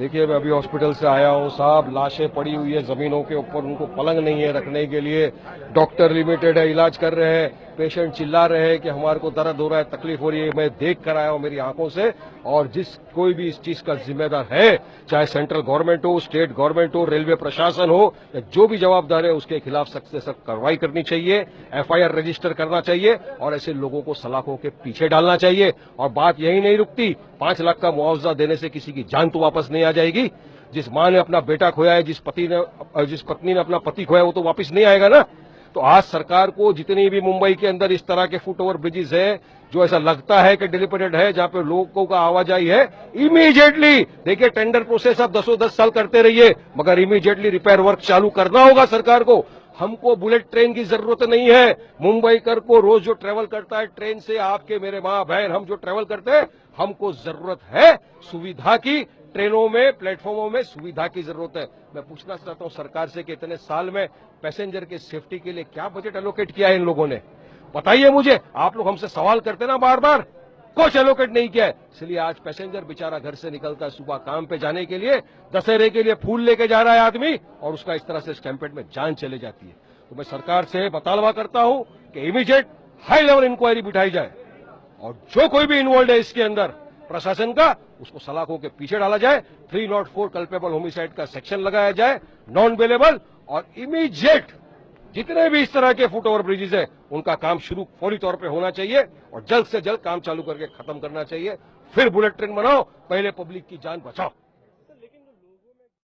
देखिए, मैं अभी हॉस्पिटल से आया हूँ साहब, लाशें पड़ी हुई है जमीनों के ऊपर, उनको पलंग नहीं है रखने के लिए। डॉक्टर लिमिटेड है, इलाज कर रहे हैं, पेशेंट चिल्ला रहे हैं कि हमारे को दर्द हो रहा है, तकलीफ हो रही है। मैं देख कर आया हूँ मेरी आंखों से। और कोई भी इस चीज का जिम्मेदार है, चाहे सेंट्रल गवर्नमेंट हो, स्टेट गवर्नमेंट हो, रेलवे प्रशासन हो, या जो भी जवाबदार है, उसके खिलाफ सख्त से सख्त कार्रवाई करनी चाहिए, एफआईआर रजिस्टर करना चाहिए और ऐसे लोगों को सलाखों के पीछे डालना चाहिए। और बात यही नहीं रुकती, 5 लाख का मुआवजा देने से किसी की जान तो वापस नहीं आ जाएगी। जिस मां ने अपना बेटा खोया है, जिस पत्नी ने अपना पति खोया, वो तो वापस नहीं आएगा ना। तो आज सरकार को जितनी भी मुंबई के अंदर इस तरह के फुट ओवर ब्रिजेस है जो ऐसा लगता है कि डिलिमिटेड है, जहां पे लोगों का आवाजाही है, इमीडिएटली देखिए, टेंडर प्रोसेस आप 10 साल करते रहिए, मगर इमीडिएटली रिपेयर वर्क चालू करना होगा सरकार को। हमको बुलेट ट्रेन की जरूरत नहीं है। मुंबईकर को रोज जो ट्रेवल करता है ट्रेन से, आपके मेरे माँ बहन हम जो ट्रेवल करते हैं, हमको जरूरत है सुविधा की। ट्रेनों में, प्लेटफॉर्मों में सुविधा की जरूरत है। मैं पूछना चाहता हूं सरकार से कि इतने साल में पैसेंजर के सेफ्टी के लिए क्या बजट एलोकेट किया है इन लोगों ने, बताइए मुझे। आप लोग हमसे सवाल करते ना बार बार, कुछ एलोकेट नहीं किया है। इसलिए आज पैसेंजर बेचारा घर से निकलता है सुबह काम पे जाने के लिए, दशहरे के लिए फूल लेके जा रहा है आदमी, और उसका इस तरह से स्टैम्पेड में जान चले जाती है। तो मैं सरकार से बतलवा करता हूं कि इमीडिएट हाई लेवल इंक्वायरी बिठाई जाए और जो कोई भी इन्वॉल्व है इसके अंदर प्रशासन का, उसको सलाखों के पीछे डाला जाए। 304 कल्पेबल होमिसाइड का सेक्शन लगाया जाए, नॉन बेलेबल, और इमीडिएट जितने भी इस तरह के फुट ओवर ब्रिजेस है उनका काम शुरू फौरी तौर पे होना चाहिए और जल्द से जल्द काम चालू करके खत्म करना चाहिए। फिर बुलेट ट्रेन बनाओ, पहले पब्लिक की जान बचाओ।